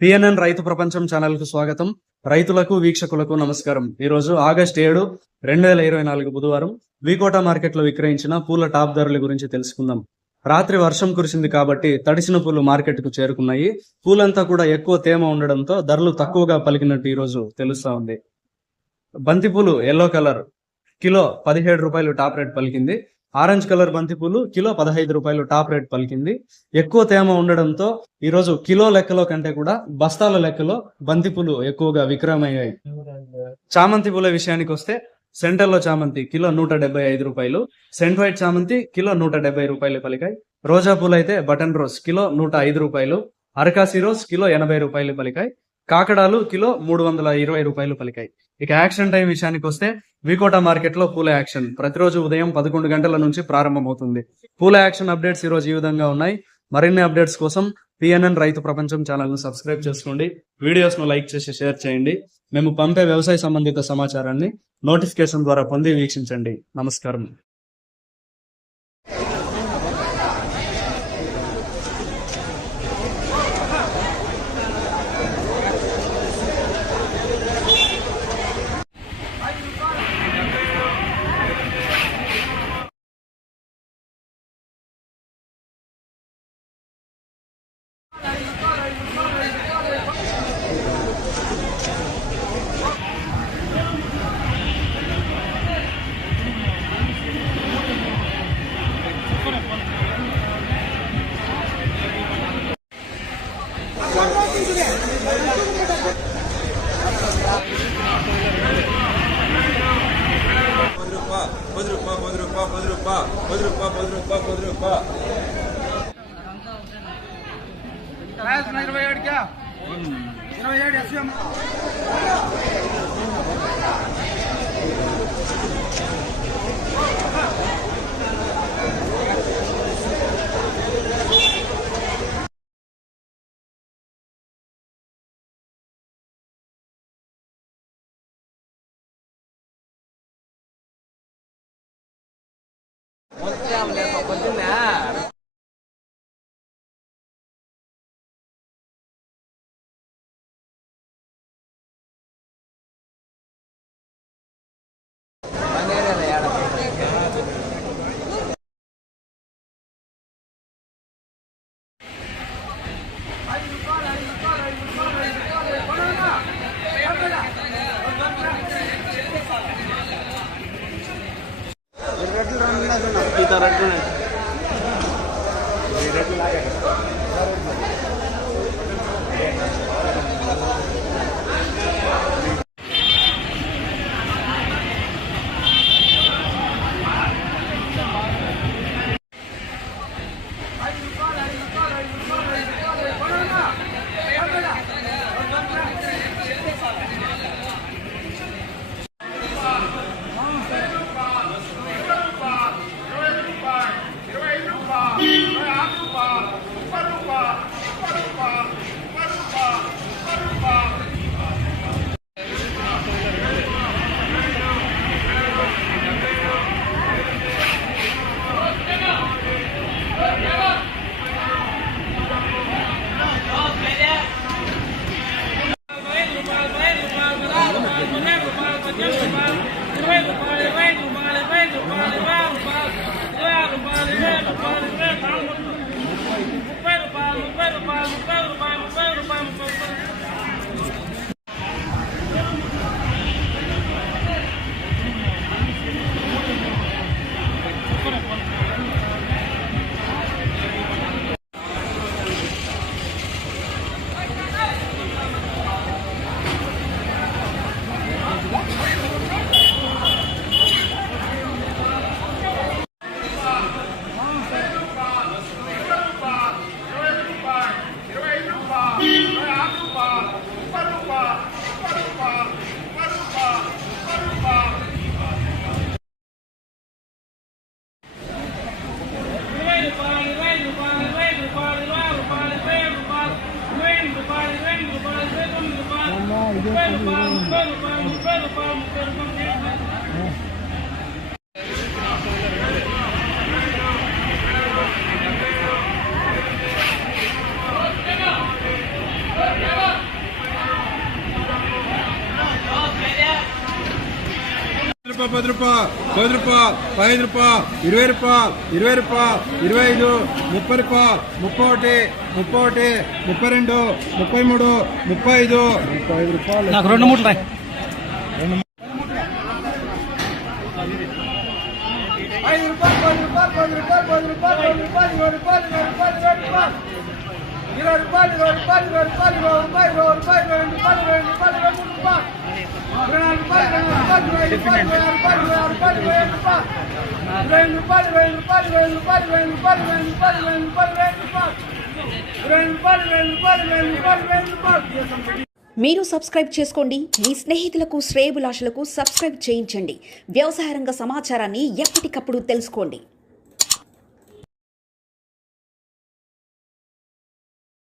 PNN రైతు ప్రపంచం ఛానల్కు స్వాగతం. రైతులకు వీక్షకులకు నమస్కారం. ఈ రోజు ఆగస్ట్ ఏడు రెండు వేల ఇరవై నాలుగు బుధవారం వికోట మార్కెట్లో విక్రయించిన పూల టాప్ ధరల గురించి తెలుసుకుందాం. రాత్రి వర్షం కురిసింది కాబట్టి తడిసిన పూలు మార్కెట్కు చేరుకున్నాయి. పూలంతా కూడా ఎక్కువ తేమ ఉండడంతో ధరలు తక్కువగా పలికినట్టు ఈ రోజు తెలుస్తా ఉంది. బంతిపూలు ఎల్లో కలర్ కిలో పదిహేడు రూపాయలు టాప్ రేట్ పలికింది. ఆరెంజ్ కలర్ బంతిపూలు కిలో పదహైదు రూపాయలు టాప్ రేట్ పలికింది. ఎక్కువ తేమ ఉండడంతో ఈ రోజు కిలో లెక్కలో కంటే కూడా బస్తాల లెక్కలో బంతిపూలు ఎక్కువగా విక్రమయ్యాయి చామంతి పూల విషయానికి వస్తే సెంటర్లో చామంతి కిలో నూట డెబ్బై ఐదు రూపాయలు సెంట్ వైట్ చామంతి కిలో నూట డెబ్బై రూపాయలు పలికాయి. రోజా పూలు అయితే బటన్ రోజ్ కిలో నూట ఐదు రూపాయలు అరకాసి రోజ్ కిలో ఎనభై రూపాయలు పలికాయి. కాకడాలు కిలో మూడు వందల ఇరవై రూపాయలు పలికాయి. ఇక యాక్షన్ టైం విషయానికి వస్తే వికోట మార్కెట్లో పూల యాక్షన్. ప్రతిరోజు ఉదయం పదకొండు గంటల నుంచి ప్రారంభమవుతుంది. పూల యాక్షన్ అప్డేట్స్ ఈ రోజు ఈ విధంగా ఉన్నాయి. మరిన్ని అప్డేట్స్ కోసం పిఎన్ఎన్ రైతు ప్రపంచం ఛానల్ను సబ్స్క్రైబ్ చేసుకోండి. వీడియోస్ను లైక్ చేసి షేర్ చేయండి. మేము పంపే వ్యవసాయ సంబంధిత సమాచారాన్ని నోటిఫికేషన్ ద్వారా పొంది వీక్షించండి. నమస్కారం. ఇరవై ఏడుకా ఇరవై ఏడు ఎస్ఎం Saya 姓呢 वितरण पण आहे రూపాయలు పది రూపాయలు పది రూపాయలు పదిహేను రూపాయలు ఇరవై రూపాయలు ఇరవై రూపాయలు ఇరవై ఐదు ముప్పై రూపాయలు ముప్పై ఒకటి ముప్పై ఒకటి ముప్పై రెండు ముప్పై మూడు ముప్పై ఐదు. ముప్పై ఐదు రూపాయలు నాకు రెండు మూడు ఇరవై రూపాయలు ఇరవై రూపాయలు ఇరవై రూపాయలు ఇరవై రూపాయలు ఇరవై రూపాయలు ఇరవై రూపాయలు ఇరవై రూపాయలు ఇరవై మూడు రూపాయలు ఇరవై నాలుగు రూపాయలు ఇరవై రూపాయలు ఇరవై రూపాయలు ఇరవై ఆరు రూపాయలు ఇరవై రూపాయలు ఇరవై రూపాయలు ఇరవై రూపాయలు ఇరవై రూపాయలు ఇరవై రూపాయలు ఇరవై రూపాయలు ఇరవై రూపాయలు ఇరవై రూపాయలు ఇరవై రూపాయలు ఇరవై రూపాయలు ఇరవై రూపాయలు మీరు సబ్స్క్రైబ్ చేసుకోండి మీ స్నేహితులకు శ్రేయబులాషులకు సబ్స్క్రైబ్ చేయించండి వ్యవసాయ రంగ సమాచారాన్ని ఎప్పటికప్పుడు తెలుసుకోండి